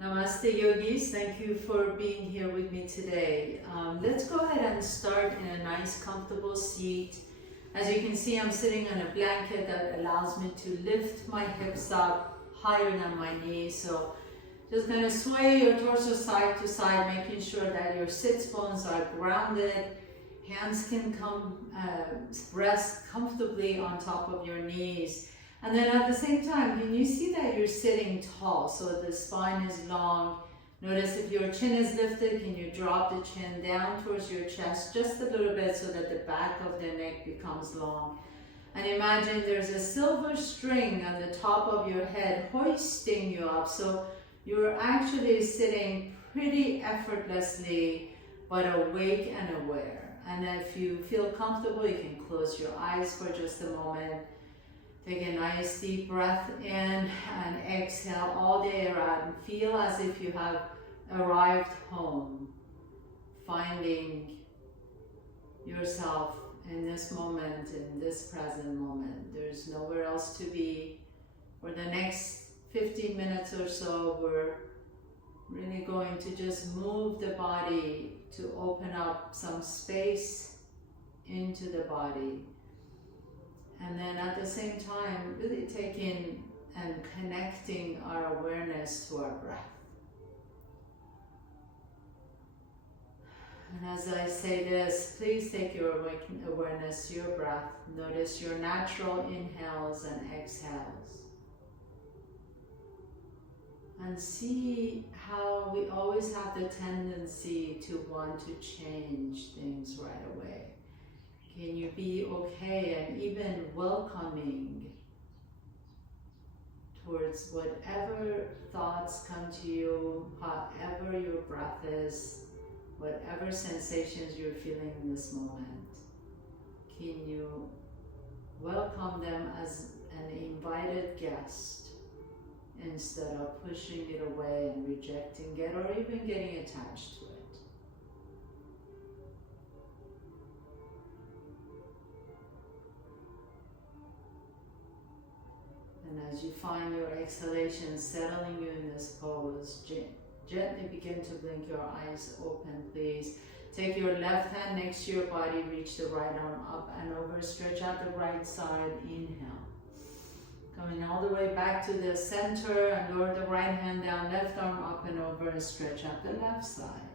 Namaste yogis, thank you for being here with me today. Let's go ahead and start in a nice comfortable seat. As you can see, I'm sitting on a blanket that allows me to lift my hips up higher than my knees. So just going to sway your torso side to side, making sure that your sits bones are grounded. Hands can rest comfortably on top of your knees. And then at the same time, can you see that you're sitting tall? So the spine is long. Notice if your chin is lifted, can you drop the chin down towards your chest just a little bit so that the back of the neck becomes long. And imagine there's a silver string on the top of your head hoisting you up. So you're actually sitting pretty effortlessly, but awake and aware. And if you feel comfortable, you can close your eyes for just a moment. Take a nice deep breath in and exhale all day around. Feel as if you have arrived home, finding yourself in this moment, in this present moment. There's nowhere else to be. For the next 15 minutes or so, we're really going to just move the body to open up some space into the body. And then at the same time, really taking and connecting our awareness to our breath. And as I say this, please take your awareness to your breath. Notice your natural inhales and exhales. And see how we always have the tendency to want to change things right away. Can you be okay and even welcoming towards whatever thoughts come to you, however your breath is, whatever sensations you're feeling in this moment? Can you welcome them as an invited guest instead of pushing it away and rejecting it or even getting attached to it? And as you find your exhalation settling you in this pose, gently begin to blink your eyes open, please. Take your left hand next to your body, reach the right arm up and over, stretch out the right side, inhale. Coming all the way back to the center and lower the right hand down, left arm up and over and stretch out the left side.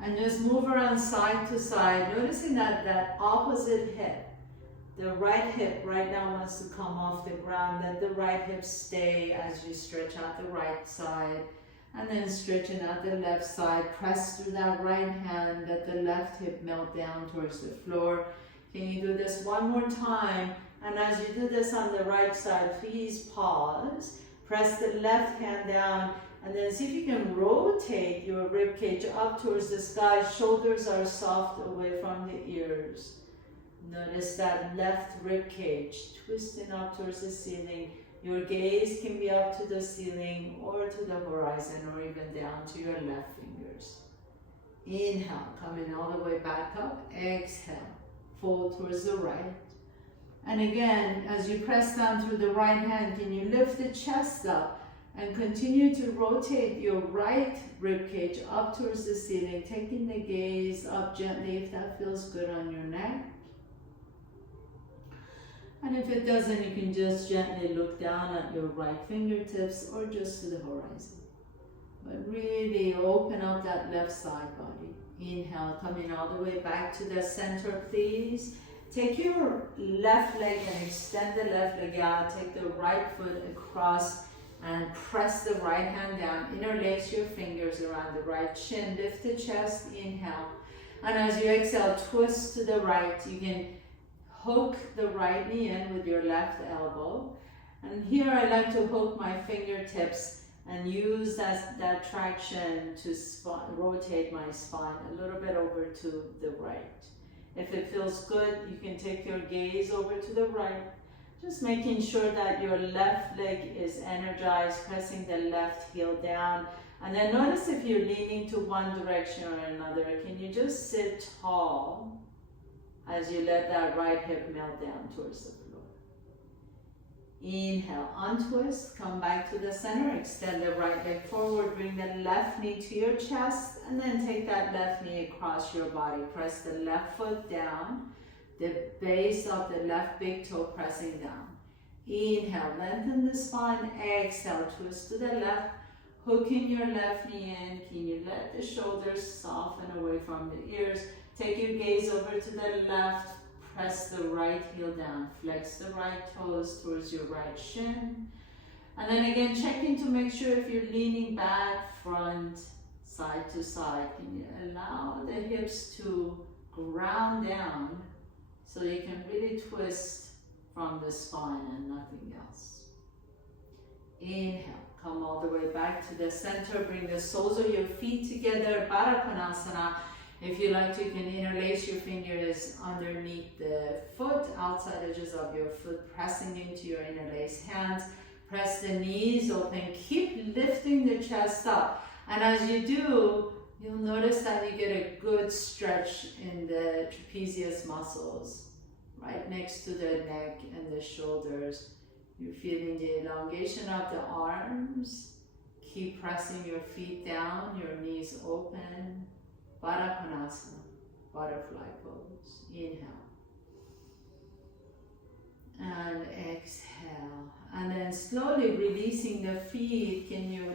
And just move around side to side, noticing that opposite hip. The right hip right now wants to come off the ground. Let the right hip stay as you stretch out the right side. And then stretching out the left side. Press through that right hand. Let the left hip melt down towards the floor. Can you do this one more time? And as you do this on the right side, please pause. Press the left hand down. And then see if you can rotate your rib cage up towards the sky. Shoulders are soft away from the ears. Notice that left rib cage twisting up towards the ceiling. Your gaze can be up to the ceiling or to the horizon or even down to your left fingers. Inhale, coming all the way back up. Exhale, fold towards the right. And again, as you press down through the right hand, can you lift the chest up and continue to rotate your right rib cage up towards the ceiling, taking the gaze up gently if that feels good on your neck. And if it doesn't, you can just gently look down at your right fingertips or just to the horizon. But really open up that left side body. Inhale, coming all the way back to the center, please. Take your left leg and extend the left leg out. Take the right foot across and press the right hand down. Interlace your fingers around the right shin. Lift the chest, inhale. And as you exhale, twist to the right. You can hook the right knee in with your left elbow. And here I like to hook my fingertips and use that traction to rotate my spine a little bit over to the right. If it feels good, you can take your gaze over to the right, just making sure that your left leg is energized, pressing the left heel down. And then notice if you're leaning to one direction or another, can you just sit tall as you let that right hip melt down towards the floor. Inhale, untwist, come back to the center, extend the right leg forward, bring the left knee to your chest, and then take that left knee across your body. Press the left foot down, the base of the left big toe pressing down. Inhale, lengthen the spine, exhale, twist to the left, hooking your left knee in. Can you let the shoulders soften away from the ears? Take your gaze over to the left, press the right heel down, flex the right toes towards your right shin. And then again, checking to make sure if you're leaning back, front, side to side. Can you allow the hips to ground down so you can really twist from the spine and nothing else. Inhale, come all the way back to the center, bring the soles of your feet together, Baddha Konasana. If you like to, you can interlace your fingers underneath the foot, outside edges of your foot, pressing into your interlaced hands. Press the knees open, keep lifting the chest up. And as you do, you'll notice that you get a good stretch in the trapezius muscles, right next to the neck and the shoulders. You're feeling the elongation of the arms. Keep pressing your feet down, your knees open. Baddha Konasana, butterfly pose. Inhale. And exhale. And then slowly releasing the feet. Can you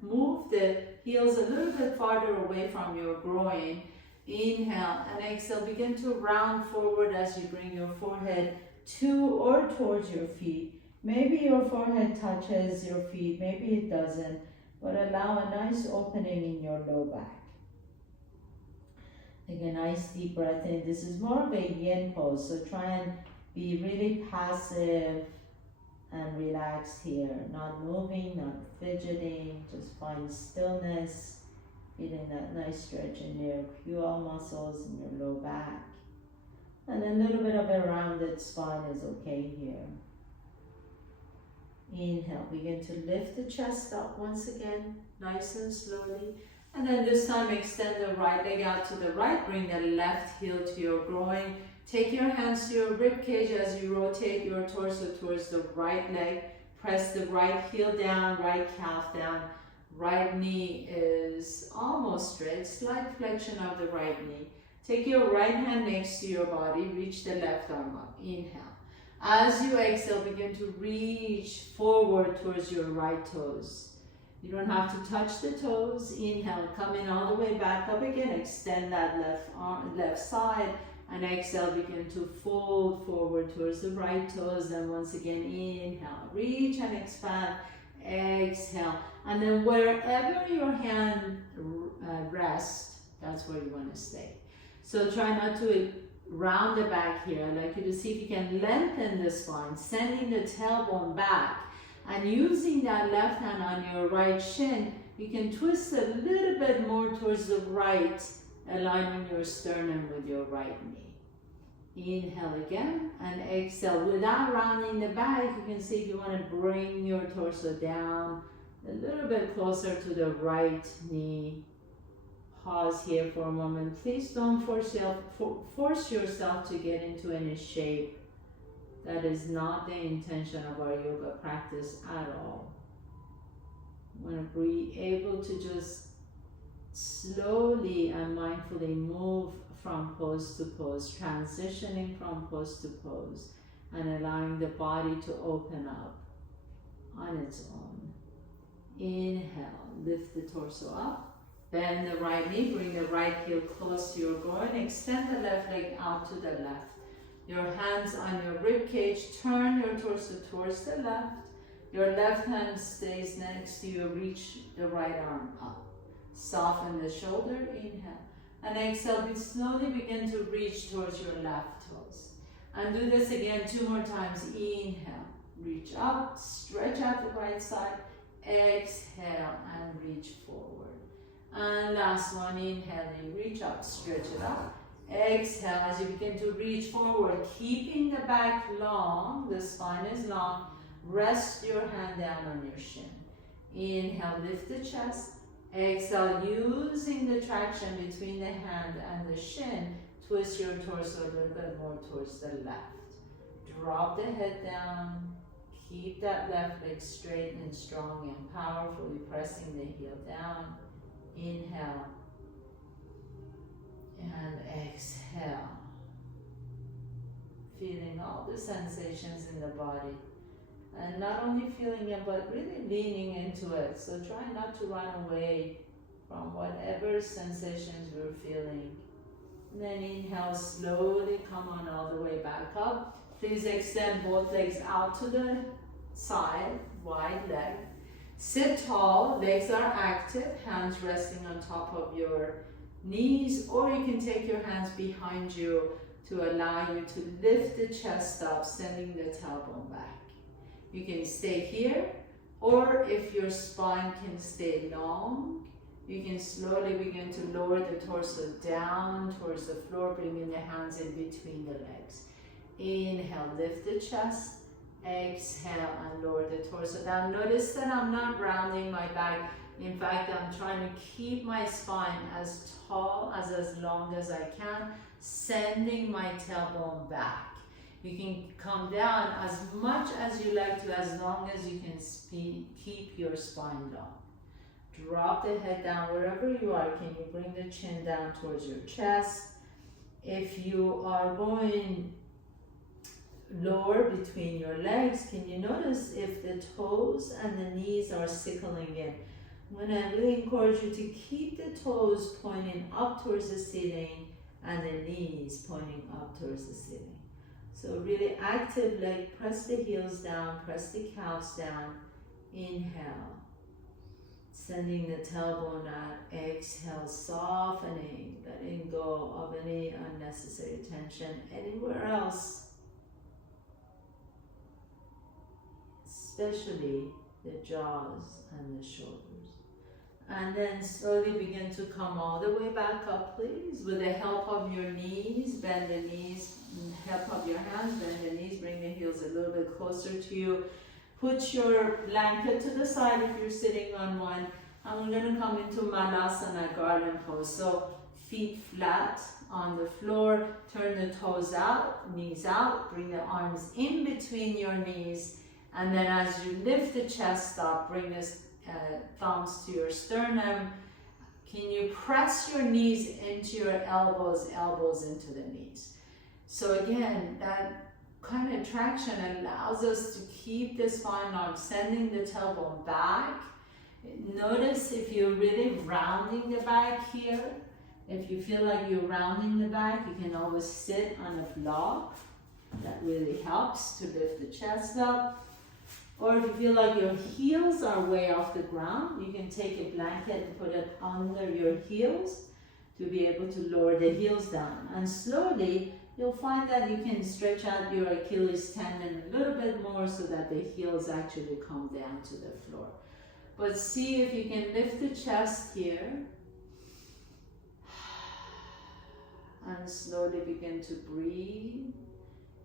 move the heels a little bit farther away from your groin? Inhale and exhale. Begin to round forward as you bring your forehead to or towards your feet. Maybe your forehead touches your feet, maybe it doesn't, but allow a nice opening in your low back. Take a nice deep breath in. This is more of a yin pose, so try and be really passive and relaxed here. Not moving, not fidgeting, just find stillness, feeling that nice stretch in your QL muscles in your low back. And a little bit of a rounded spine is okay here. Inhale, begin to lift the chest up once again, nice and slowly. And then this time extend the right leg out to the right, bring the left heel to your groin. Take your hands to your rib cage as you rotate your torso towards the right leg. Press the right heel down, right calf down. Right knee is almost straight, slight flexion of the right knee. Take your right hand next to your body, reach the left arm up. Inhale. As you exhale, begin to reach forward towards your right toes. You don't have to touch the toes. Inhale, come in all the way back up again. Extend that left arm, left side, and exhale, begin to fold forward towards the right toes. Then once again, inhale, reach and expand. Exhale, and then wherever your hand rests, that's where you want to stay. So try not to round the back here. I'd like you to see if you can lengthen the spine, sending the tailbone back. And using that left hand on your right shin, you can twist a little bit more towards the right, aligning your sternum with your right knee. Inhale again and exhale. Without rounding the back, you can see if you want to bring your torso down a little bit closer to the right knee. Pause here for a moment. Please don't force yourself to get into any shape. That is not the intention of our yoga practice at all. We want to be able to just slowly and mindfully move from pose to pose, transitioning from pose to pose, and allowing the body to open up on its own. Inhale, lift the torso up, bend the right knee, bring the right heel close to your groin, extend the left leg out to the left. Your hands on your rib cage, turn your torso towards the left. Your left hand stays next to you, reach the right arm up. Soften the shoulder, inhale. And exhale, slowly begin to reach towards your left toes. And do this again 2 more times. Inhale, reach up, stretch out the right side. Exhale and reach forward. And last one, inhaling, reach up, stretch it up. Exhale as you begin to reach forward, keeping the back long, the spine is long. Rest your hand down on your shin. Inhale, lift the chest. Exhale, using the traction between the hand and the shin, twist your torso a little bit more towards the left. Drop the head down, Keep that left leg straight and strong and powerfully pressing the heel down. Inhale and exhale. Feeling all the sensations in the body. And not only feeling it, but really leaning into it. So try not to run away from whatever sensations you're feeling. And then inhale, slowly come on all the way back up. Please extend both legs out to the side, wide leg. Sit tall, legs are active, hands resting on top of your knees, or you can take your hands behind you to allow you to lift the chest up, sending the tailbone back. You can stay here, or if your spine can stay long, you can slowly begin to lower the torso down towards the floor, bringing the hands in between the legs. Inhale, lift the chest. Exhale and lower the torso down. Notice that I'm not rounding my back. In fact, I'm trying to keep my spine as tall, as long as I can, sending my tailbone back. You can come down as much as you like to, as long as you can keep your spine long. Drop the head down wherever you are. Can you bring the chin down towards your chest? If you are going lower between your legs, can you notice if the toes and the knees are sickling in? I'm going to really encourage you to keep the toes pointing up towards the ceiling and the knees pointing up towards the ceiling. So really active leg, press the heels down, press the calves down. Inhale, sending the tailbone out. Exhale, softening, letting go of any unnecessary tension anywhere else, especially the jaws and the shoulders. And then slowly begin to come all the way back up, please. With the help of your knees, bend the knees, help of your hands, bend the knees, bring the heels a little bit closer to you. Put your blanket to the side if you're sitting on one. And we're going to come into Malasana, Garland pose. So feet flat on the floor, turn the toes out, knees out, bring the arms in between your knees. And then as you lift the chest up, bring the thumbs to your sternum. Can you press your knees into your elbows, elbows into the knees? So again, that kind of traction allows us to keep the spine long, sending the tailbone back. Notice if you're really rounding the back here. If you feel like you're rounding the back, you can always sit on a block. That really helps to lift the chest up. Or if you feel like your heels are way off the ground, you can take a blanket and put it under your heels to be able to lower the heels down. And slowly, you'll find that you can stretch out your Achilles tendon a little bit more so that the heels actually come down to the floor. But see if you can lift the chest here. And slowly begin to breathe.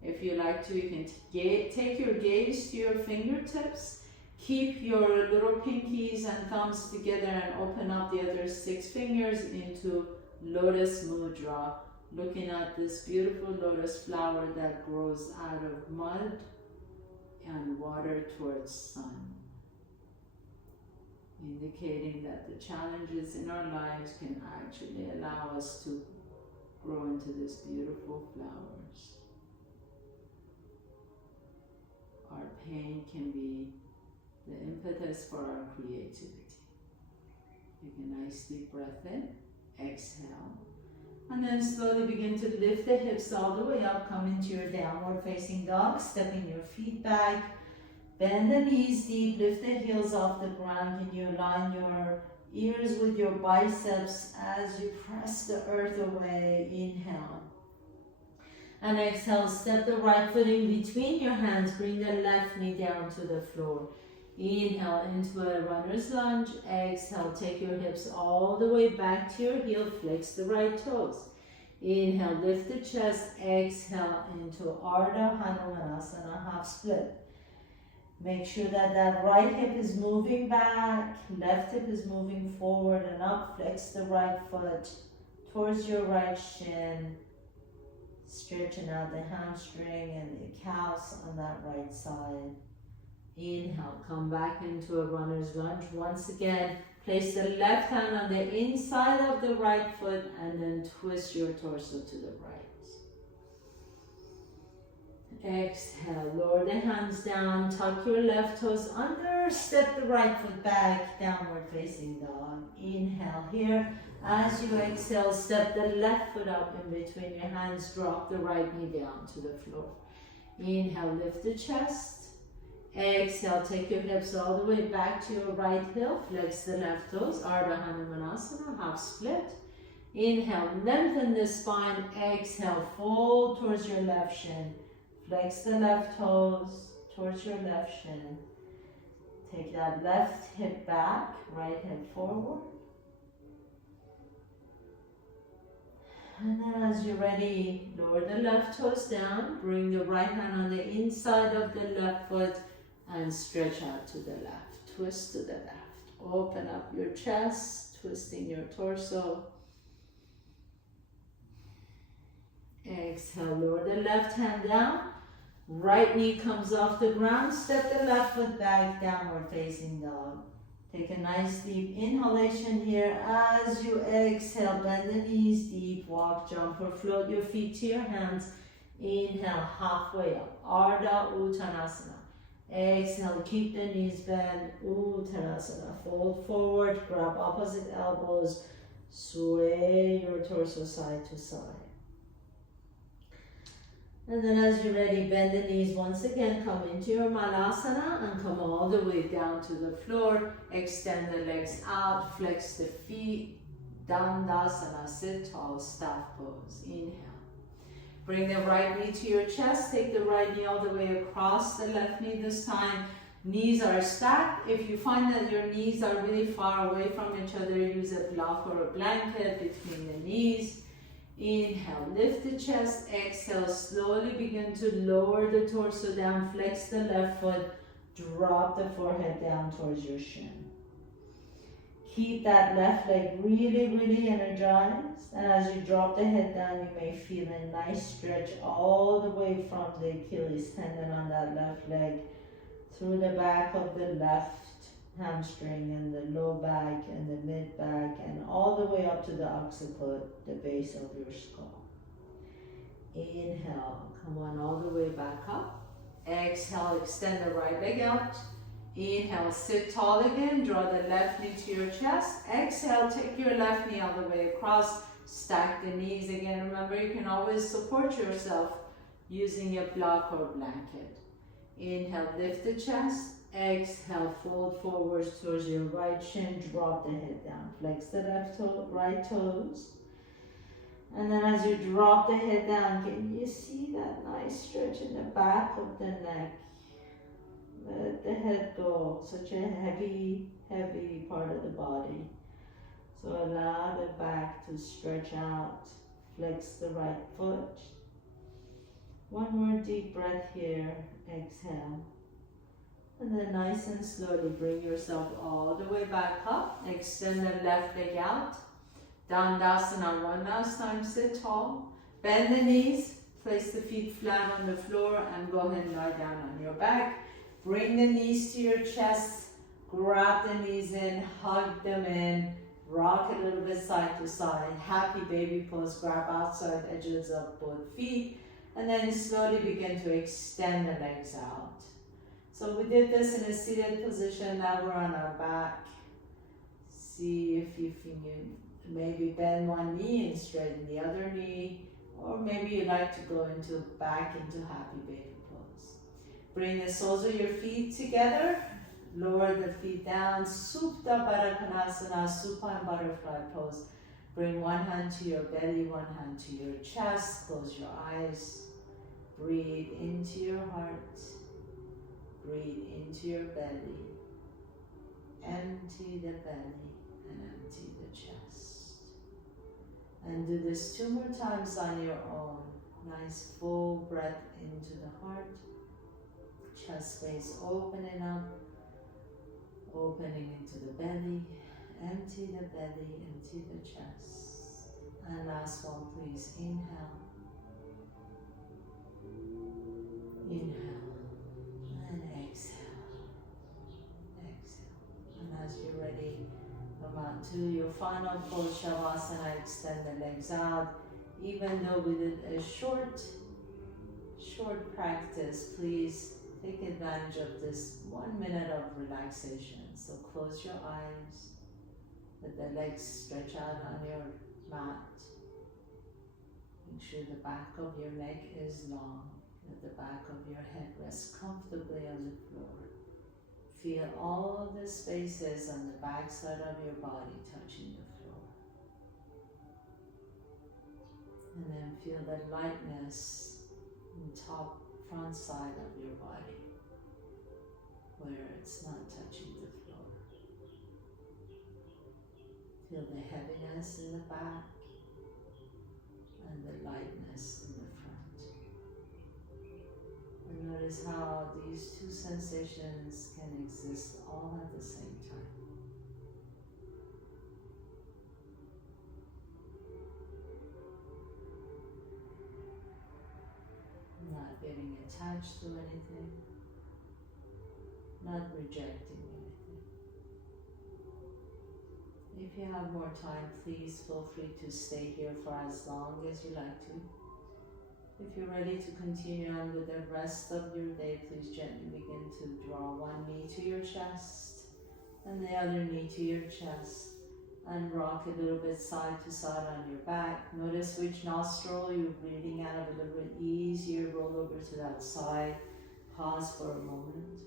If you like to, you can take your gaze to your fingertips. Keep your little pinkies and thumbs together and open up the other 6 fingers into Lotus Mudra. Looking at this beautiful lotus flower that grows out of mud and water towards sun. Indicating that the challenges in our lives can actually allow us to grow into this beautiful flowers. Our pain can be the impetus for our creativity. Take a nice deep breath in, exhale, and then slowly begin to lift the hips all the way up, come into your downward facing dog, stepping your feet back, bend the knees deep, lift the heels off the ground. Can you align your ears with your biceps as you press the earth away? Inhale. And exhale, step the right foot in between your hands, bring the left knee down to the floor. Inhale into a runner's lunge. Exhale, take your hips all the way back to your heel, flex the right toes. Inhale, lift the chest. Exhale into Ardha Hanumanasana, half split. Make sure that that right hip is moving back, left hip is moving forward and up. Flex the right foot towards your right shin. Stretching out the hamstring and the calves on that right side. Inhale, come back into a runner's lunge. Once again, place the left hand on the inside of the right foot and then twist your torso to the right. Exhale, lower the hands down, tuck your left toes under, step the right foot back, downward facing dog. Inhale here. As you exhale, step the left foot up in between your hands, drop the right knee down to the floor. Inhale, lift the chest. Exhale, take your hips all the way back to your right heel, flex the left toes, Ardha Hanumanasana, half split. Inhale, lengthen the spine. Exhale, fold towards your left shin. Flex the left toes towards your left shin. Take that left hip back, right hip forward. And then as you're ready, lower the left toes down, bring the right hand on the inside of the left foot and stretch out to the left. Twist to the left. Open up your chest, twisting your torso. Exhale, lower the left hand down. Right knee comes off the ground. Step the left foot back, downward facing dog. Take a nice deep inhalation here. As you exhale, bend the knees deep, walk, jump, or float your feet to your hands. Inhale, halfway up, Ardha Uttanasana. Exhale, keep the knees bent, Uttanasana. Fold forward, grab opposite elbows, sway your torso side to side. And then as you're ready, bend the knees once again, come into your Malasana and come all the way down to the floor. Extend the legs out, flex the feet, Dandasana, sit tall, staff pose. Inhale. Bring the right knee to your chest, take the right knee all the way across the left knee this time. Knees are stacked. If you find that your knees are really far away from each other, use a block or a blanket between the knees. Inhale, lift the chest, exhale, slowly begin to lower the torso down, flex the left foot, drop the forehead down towards your shin. Keep that left leg really energized, and as you drop the head down, you may feel a nice stretch all the way from the Achilles tendon on that left leg, through the back of the left hamstring and the low back and the mid back and all the way up to the occiput, the base of your skull. Inhale, come on all the way back up. Exhale, extend the right leg out. Inhale, sit tall again, draw the left knee to your chest. Exhale, take your left knee all the way across, stack the knees again. Remember, you can always support yourself using a block or blanket. Inhale, lift the chest. Exhale, fold forwards towards your right shin, drop the head down. Flex the left toe, right toes. And then as you drop the head down, can you see that nice stretch in the back of the neck? Let the head go, such a heavy part of the body. So allow the back to stretch out. Flex the right foot. One more deep breath here. Exhale. And then nice and slowly bring yourself all the way back up. Extend the left leg out. Dandasana, one last time, sit tall. Bend the knees, place the feet flat on the floor and go ahead and lie down on your back. Bring the knees to your chest, grab the knees in, hug them in, rock a little bit side to side. Happy baby pose, grab outside edges of both feet and then slowly begin to extend the legs out. So we did this in a seated position, now we're on our back. See if you can maybe bend one knee and straighten the other knee, or maybe you like to go back into happy baby pose. Bring the soles of your feet together, lower the feet down, Supta Baddha Konasana, supine butterfly pose. Bring one hand to your belly, one hand to your chest, close your eyes, breathe into your heart. Breathe into your belly, empty the belly and empty the chest. And do this 2 more times on your own. Nice full breath into the heart, chest space opening up, opening into the belly, empty the belly, empty the chest. And last one, please, inhale. Inhale. And exhale. to your final pose, shavasana. Extend the legs out. Even though we did a short practice, please take advantage of this 1 minute of relaxation. So close your eyes, let the legs stretch out on your mat. Make sure the back of your neck is long. Let the back of your head rest comfortably on the floor. Feel all of the spaces on the back side of your body touching the floor. And then feel the lightness in top front side of your body where it's not touching the floor. Feel the heaviness in the back and the lightness in the front. And notice how these two sensations can exist all at the same time. Not getting attached to anything, not rejecting anything. If you have more time, please feel free to stay here for as long as you like to. If you're ready to continue on with the rest of your day, please gently begin to draw one knee to your chest and the other knee to your chest, and rock a little bit side to side on your back. Notice which nostril you're breathing out of, a little bit easier. Roll over to that side. Pause for a moment.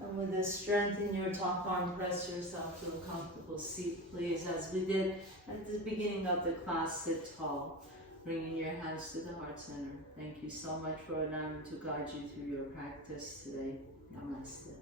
And with the strength in your top arm, press yourself to a comfortable seat, please. As we did at the beginning of the class, sit tall, bringing your hands to the heart center. Thank you so much for allowing me to guide you through your practice today. Namaste.